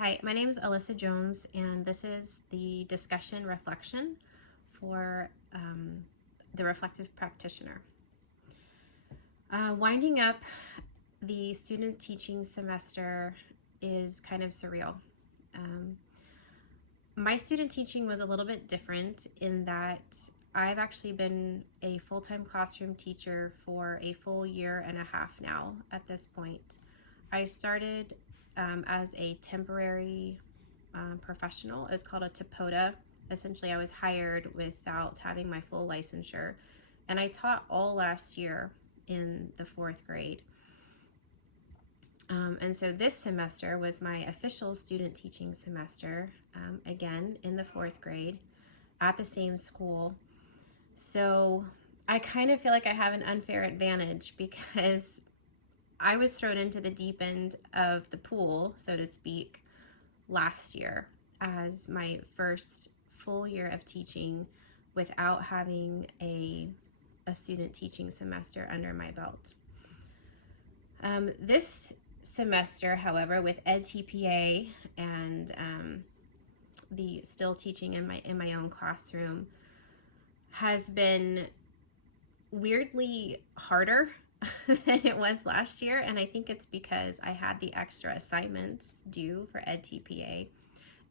Hi, my name is Alyssa Jones, and this is the discussion reflection for the reflective practitioner. Winding up the student teaching semester is kind of surreal. My student teaching was a little bit different in that I've actually been a full-time classroom teacher for a full year and a half now at this point. I started as a temporary professional. It was called a TPOTA. Essentially, I was hired without having my full licensure, and I taught all last year in the 4th grade. And so this semester was my official student teaching semester, again in the 4th grade at the same school. So I kind of feel like I have an unfair advantage because I was thrown into the deep end of the pool, so to speak, last year as my first full year of teaching without having a student teaching semester under my belt. This semester, however, with EdTPA and the still teaching in my own classroom, has been weirdly harder than it was last year, and I think it's because I had the extra assignments due for EdTPA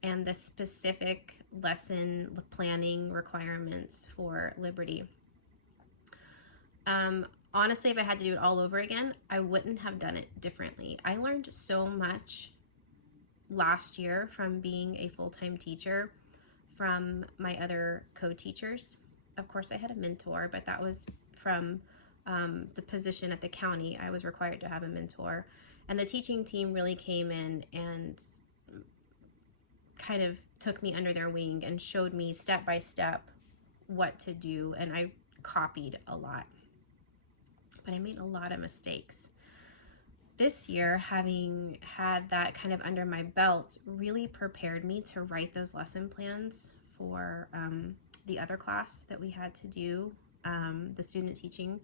and the specific lesson planning requirements for Liberty. Honestly, if I had to do it all over again, I wouldn't have done it differently. I learned so much last year from being a full-time teacher from my other co-teachers. Of course, I had a mentor, but that was from the position at the county. I was required to have a mentor, and the teaching team really came in and kind of took me under their wing and showed me step by step what to do, and I copied a lot, but I made a lot of mistakes. This year, having had that kind of under my belt, really prepared me to write those lesson plans for the other class that we had to do, the student teaching.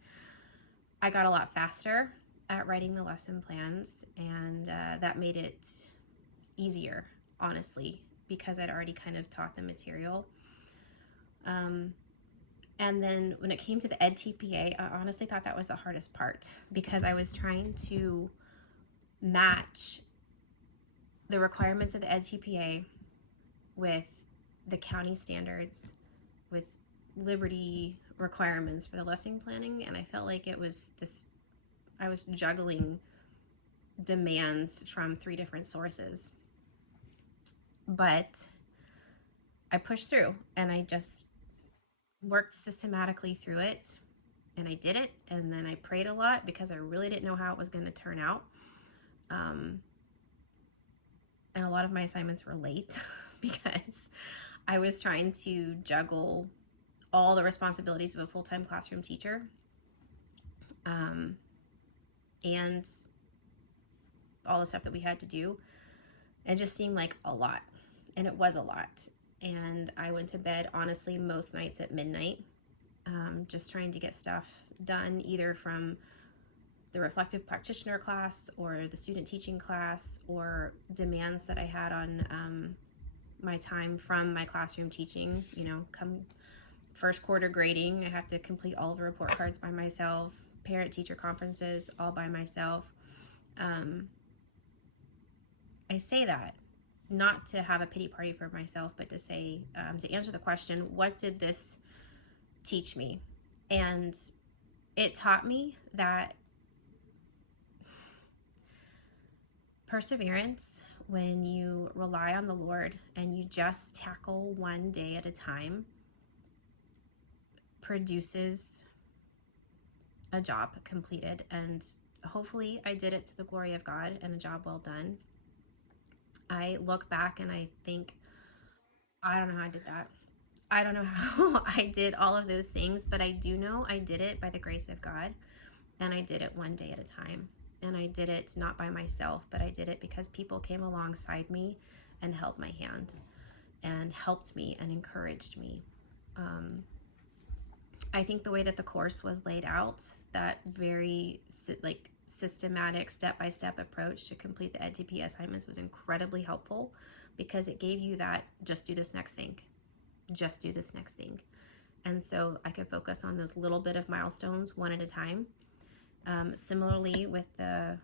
I got a lot faster at writing the lesson plans, and that made it easier, honestly, because I'd already kind of taught the material. And then when it came to the EdTPA, I honestly thought that was the hardest part because I was trying to match the requirements of the EdTPA with the county standards, with Liberty requirements for the lesson planning, and I felt like it was this, I was juggling demands from 3 different sources. But I pushed through, and I just worked systematically through it, and I did it, and then I prayed a lot because I really didn't know how it was going to turn out. And a lot of my assignments were late because I was trying to juggle all the responsibilities of a full-time classroom teacher, and all the stuff that we had to do. It just seemed like a lot, and it was a lot. And I went to bed, honestly, most nights at midnight, just trying to get stuff done, either from the reflective practitioner class or the student teaching class, or demands that I had on my time from my classroom teaching. You know, come first quarter grading, I have to complete all of the report cards by myself, parent-teacher conferences all by myself. I say that not to have a pity party for myself, but to say, to answer the question, what did this teach me? And it taught me that perseverance, when you rely on the Lord and you just tackle one day at a time, produces a job completed. And hopefully I did it to the glory of God and a job well done. I look back and I think, I don't know how I did that. I don't know how I did all of those things, but I do know I did it by the grace of God, and I did it one day at a time. And I did it not by myself, but I did it because people came alongside me and held my hand and helped me and encouraged me. I think the way that the course was laid out, that very systematic step-by-step approach to complete the EdTP assignments was incredibly helpful, because it gave you that just do this next thing, just do this next thing. And so I could focus on those little bit of milestones one at a time. Similarly with the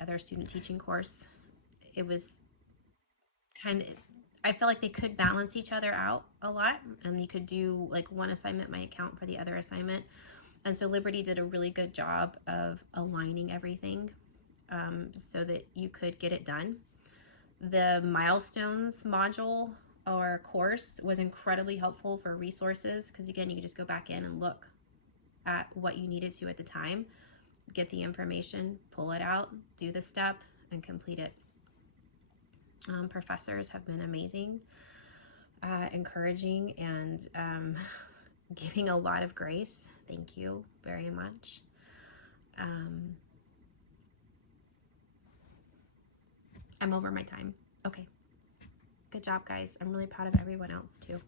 other student teaching course, it was kind of, I feel like they could balance each other out a lot, and you could do like one assignment might account for the other assignment. And so Liberty did a really good job of aligning everything so that you could get it done. The milestones module or course was incredibly helpful for resources, because again, you could just go back in and look at what you needed to at the time, get the information, pull it out, do the step, and complete it. Professors have been amazing, encouraging, and giving a lot of grace. Thank you very much. I'm over my time. Okay. Good job, guys. I'm really proud of everyone else too.